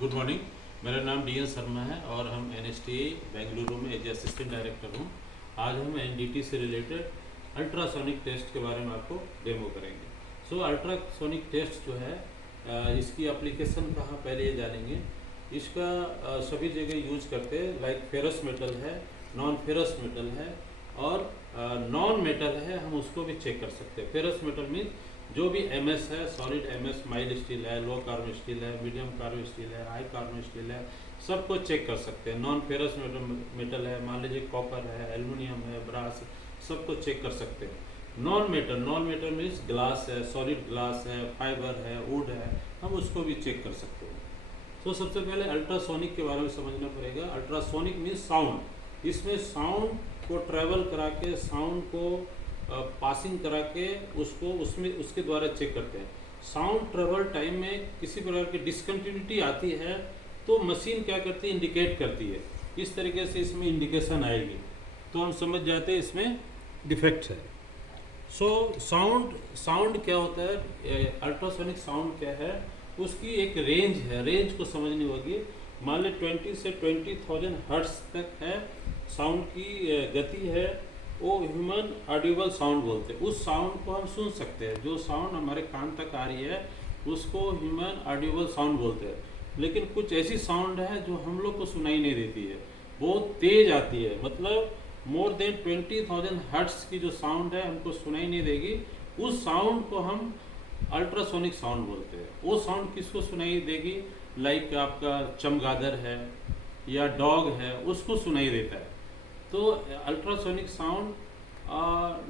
Good morning. मेरा नाम D N Sharma है और हम NSTA बेंगलुरु में एज असिस्टेंट डायरेक्टर हूँ। आज हम NDT से रिलेटेड अल्ट्रासोनिक टेस्ट के बारे में आपको डेमो करेंगे। अल्ट्रासोनिक टेस्ट जो है इसकी एप्लीकेशन कहाँ पहले ये जानेंगे। इसका सभी जगह यूज करते हैं, लाइक फेरस मेटल है, नॉन फेरस मेटल है और नॉन मेटल है, हम उसको भी चेक कर सकते हैं। फेरस मेटल मीन्स जो भी MS है, सॉलिड MS, माइल्ड स्टील है, लो कार्ब स्टील है, मीडियम कार्ब स्टील है, हाई कार्ब स्टील है, सबको चेक कर सकते हैं। नॉन फेरस मेटल है, मान लीजिए कॉपर है, एल्युमिनियम है, ब्रास, सबको चेक कर सकते हैं। नॉन मेटल मीन्स ग्लास है, सॉलिड ग्लास है, फाइबर है, वुड है, हम उसको भी चेक कर सकते हैं। तो सबसे पहले अल्ट्रासोनिक के बारे में समझना पड़ेगा। Ultrasonic means sound. इसमें साउंड को ट्रेवल करा के, साउंड को पासिंग करा के उसको उसमें उसके द्वारा चेक करते हैं। साउंड ट्रेवल टाइम में किसी प्रकार की डिसकंटिन्यूटी आती है तो मशीन क्या करती है, इंडिकेट करती है। इस तरीके से इसमें इंडिकेशन आएगी तो हम समझ जाते हैं इसमें डिफेक्ट है। साउंड क्या होता है, अल्ट्रासोनिक साउंड क्या है, उसकी एक रेंज है, रेंज को समझनी होगी। मान ली 20 से 20,000 हर्ट्ज तक है साउंड की गति है, वो ह्यूमन ऑडिबल साउंड बोलते हैं। उस साउंड को हम सुन सकते हैं, जो साउंड हमारे कान तक आ रही है उसको ह्यूमन ऑडिबल साउंड बोलते हैं। लेकिन कुछ ऐसी साउंड है जो हम लोग को सुनाई नहीं देती है, बहुत तेज आती है, मतलब मोर देन 20,000 हर्ट्ज की जो साउंड है हमको सुनाई नहीं देगी। उस साउंड को हम अल्ट्रासोनिक साउंड बोलते हैं। वो साउंड किसको सुनाई देगी, लाइक आपका चमगादड़ है या डॉग है, उसको सुनाई देता है। तो अल्ट्रासोनिक साउंड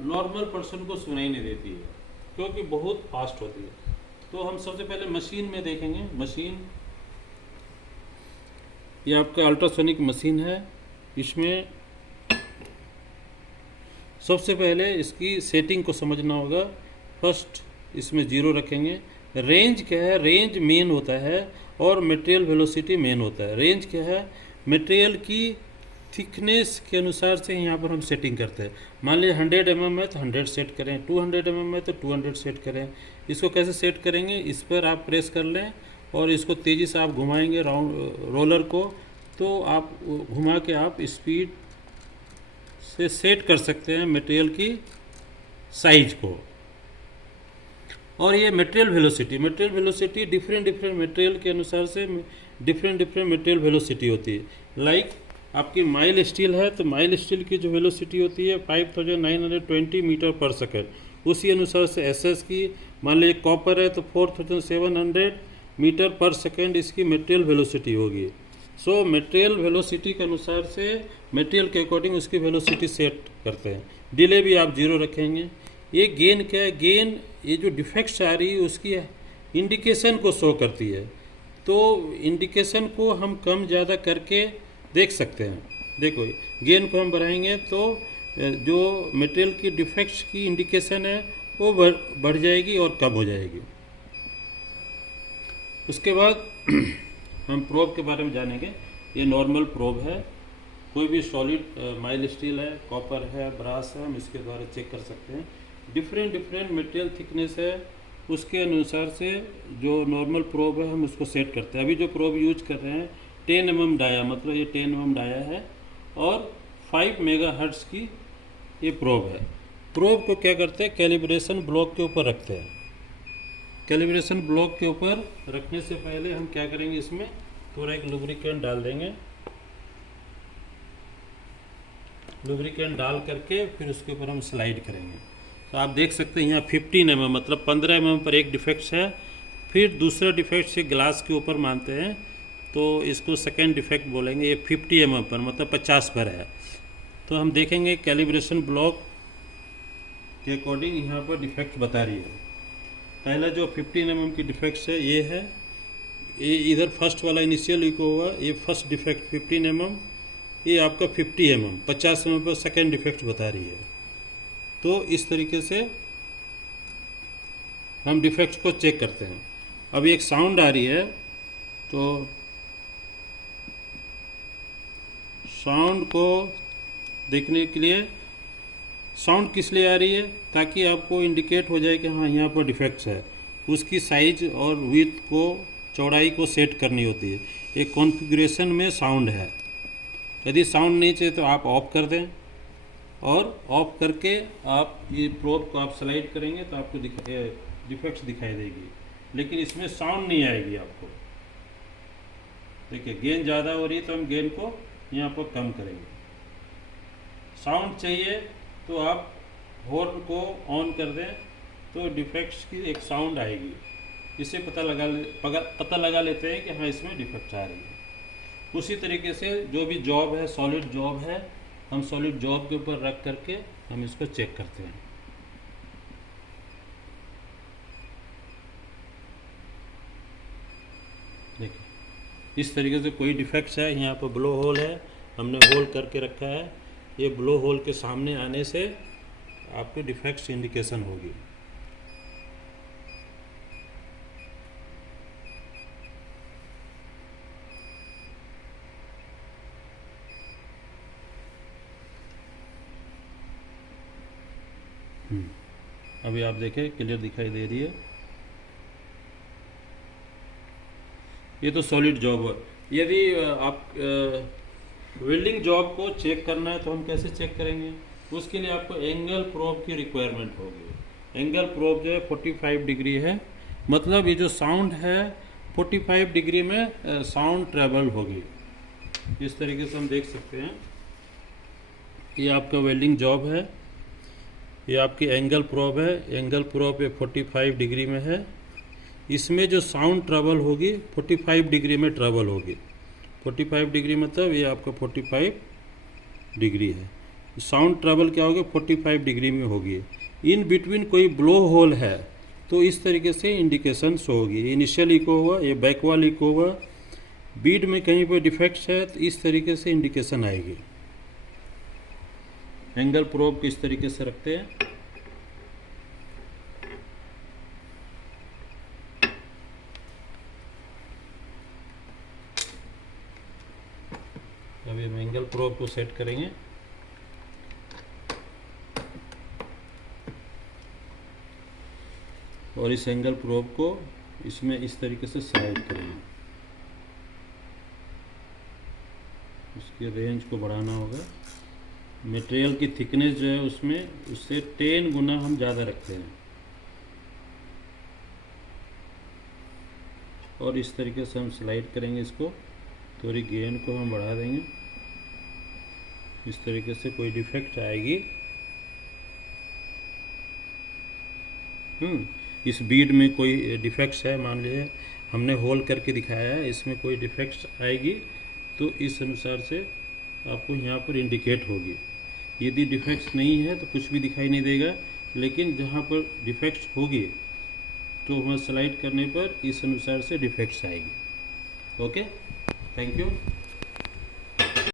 नॉर्मल पर्सन को सुनाई नहीं देती है क्योंकि बहुत फास्ट होती है। तो हम सबसे पहले मशीन में देखेंगे। मशीन, ये आपका अल्ट्रासोनिक मशीन है। इसमें सबसे पहले इसकी सेटिंग को समझना होगा। फर्स्ट इसमें 0 रखेंगे। रेंज क्या है, रेंज मेन होता है और मटेरियल वेलोसिटी मेन होता है। रेंज क्या है, मटेरियल की थिकनेस के अनुसार से यहाँ पर हम सेटिंग करते हैं। मान लीजिए 100 mm है तो 100 सेट करें, 200 mm है तो 200 सेट करें। इसको कैसे सेट करेंगे, इस पर आप प्रेस कर लें और इसको तेज़ी से आप घुमाएंगे राउंड रोलर को, तो आप घुमा के आप स्पीड से सेट कर सकते हैं मटेरियल की साइज को। और ये मटेरियल वेलोसिटी डिफरेंट मटेरियल के अनुसार से डिफरेंट मटेरियल वेलोसिटी होती है। लाइक आपकी माइल स्टील है तो माइल स्टील की जो वेलोसिटी होती है 5920 मीटर पर सेकंड। उसी अनुसार से SS की, मान लीजिए कॉपर है तो 4700 मीटर पर सेकंड इसकी मटेरियल वेलोसिटी होगी। मटेरियल वेलोसिटी के अनुसार से मटेरियल के अकॉर्डिंग उसकी वेलोसिटी सेट करते हैं। डिले भी आप 0 रखेंगे। ये गेन क्या है, गेन ये जो डिफेक्ट्स आ रही है उसकी इंडिकेशन को शो करती है। तो इंडिकेशन को हम कम ज़्यादा करके देख सकते हैं। देखो गेन को हम बढ़ाएंगे तो जो मटेरियल की डिफेक्ट्स की इंडिकेशन है वो बढ़ जाएगी और कम हो जाएगी। उसके बाद हम प्रोब के बारे में जानेंगे। ये नॉर्मल प्रोब है, कोई भी सॉलिड माइल्ड स्टील है, कॉपर है, ब्रास है, हम इसके द्वारा चेक कर सकते हैं। डिफरेंट मटेरियल थिकनेस है, उसके अनुसार से जो नॉर्मल प्रोब है हम उसको सेट करते हैं। अभी जो प्रोब यूज कर रहे हैं 10 mm डाया, मतलब ये 10 mm डाया है और 5 मेगाहर्ट्ज की ये प्रोब है। प्रोब को क्या करते हैं, कैलिब्रेशन ब्लॉक के ऊपर रखते हैं। कैलिब्रेशन ब्लॉक के ऊपर रखने से पहले हम क्या करेंगे, इसमें थोड़ा एक लुब्रिकेंट डाल देंगे। लुब्रिकेंट डाल करके फिर उसके ऊपर हम स्लाइड करेंगे। तो आप देख सकते हैं यहाँ 15 mm मतलब 15 mm पर एक डिफेक्ट है। फिर दूसरा डिफेक्ट से ग्लास के ऊपर मानते हैं तो इसको सेकेंड डिफेक्ट बोलेंगे। ये 50 mm पर मतलब 50 पर है। तो हम देखेंगे कैलिब्रेशन ब्लॉक के अकॉर्डिंग यहाँ पर डिफेक्ट बता रही है। पहला जो 15 mm की डिफेक्ट है ये है, ये इधर फर्स्ट वाला इनिशियल इको हुआ, ये फर्स्ट डिफेक्ट 15 mm, ये आपका 50 mm 50 mm पर सेकेंड डिफेक्ट बता रही है। तो इस तरीके से हम डिफेक्ट को चेक करते हैं। अभी एक साउंड आ रही है तो साउंड को देखने के लिए, साउंड किस लिए आ रही है, ताकि आपको इंडिकेट हो जाए कि हाँ यहाँ पर डिफेक्ट्स है। उसकी साइज और विड्थ को चौड़ाई को सेट करनी होती है। ये कॉन्फ़िगरेशन में साउंड है। यदि साउंड नहीं चाहिए तो आप ऑफ कर दें, और ऑफ करके आप ये प्रोब को आप स्लाइड करेंगे तो आपको डिफेक्ट्स दिखाई देगी, लेकिन इसमें साउंड नहीं आएगी आपको। देखिए गेन ज़्यादा हो रही है तो हम गेन को यहाँ पर कम करेंगे। साउंड चाहिए तो आप हॉर्न को ऑन कर दें तो डिफेक्ट्स की एक साउंड आएगी। इससे पता लगा लेते हैं कि हाँ इसमें डिफेक्ट आ रही है। उसी तरीके से जो भी जॉब है, सॉलिड जॉब है, हम सॉलिड जॉब के ऊपर रख करके हम इसको चेक करते हैं। देखिए इस तरीके से कोई डिफेक्ट्स है, यहाँ पर ब्लो होल है, हमने होल करके रखा है। ये ब्लो होल के सामने आने से आपको डिफेक्ट्स इंडिकेशन होगी। अभी आप देखें क्लियर दिखाई दे रही है। ये तो सॉलिड जॉब है। यदि आप वेल्डिंग जॉब को चेक करना है तो हम कैसे चेक करेंगे? उसके लिए आपको एंगल प्रोब की रिक्वायरमेंट होगी। एंगल प्रोब जो है 45 डिग्री है, मतलब ये जो साउंड है 45 डिग्री में साउंड ट्रेवल होगी। इस तरीके से हम देख सकते हैं। ये आपका वेल्डिंग जॉब है, ये आपकी एंगल प्रोब है। एंगल प्रोब ये 45 डिग्री में है। इसमें जो साउंड ट्रेवल होगी 45 डिग्री में ट्रेवल होगी। 45 डिग्री मतलब ये आपका 45 डिग्री है। साउंड ट्रेवल क्या होगी? 45 डिग्री में होगी। इन बिटवीन कोई ब्लो होल है तो इस तरीके से इंडिकेशन शो होगी। इनिशियल इको हुआ, ये बैक वाल इको हुआ। बीड में कहीं पर डिफेक्ट्स है तो इस तरीके से इंडिकेशन आएगी। एंगल प्रोब किस तरीके से रखते हैं? अभी हम एंगल प्रोब को सेट करेंगे। और इस एंगल प्रोब को इसमें इस तरीके से स्लाइड करेंगे। उसकी रेंज को बढ़ाना होगा। मटेरियल की थिकनेस जो है उसमें उससे 10 गुना हम ज़्यादा रखते हैं। और इस तरीके से हम स्लाइड करेंगे इसको। थोड़ी गेन को हम बढ़ा देंगे। इस तरीके से कोई डिफेक्ट आएगी। इस बीड में कोई डिफेक्ट्स है, मान लीजिए हमने होल करके दिखाया है, इसमें कोई डिफेक्ट्स आएगी तो इस अनुसार से आपको यहाँ पर इंडिकेट होगी। यदि डिफेक्ट्स नहीं है तो कुछ भी दिखाई नहीं देगा, लेकिन जहाँ पर डिफेक्ट्स होगी तो वहाँ स्लाइड करने पर इस अनुसार से डिफेक्ट्स आएगी। Okay, thank you.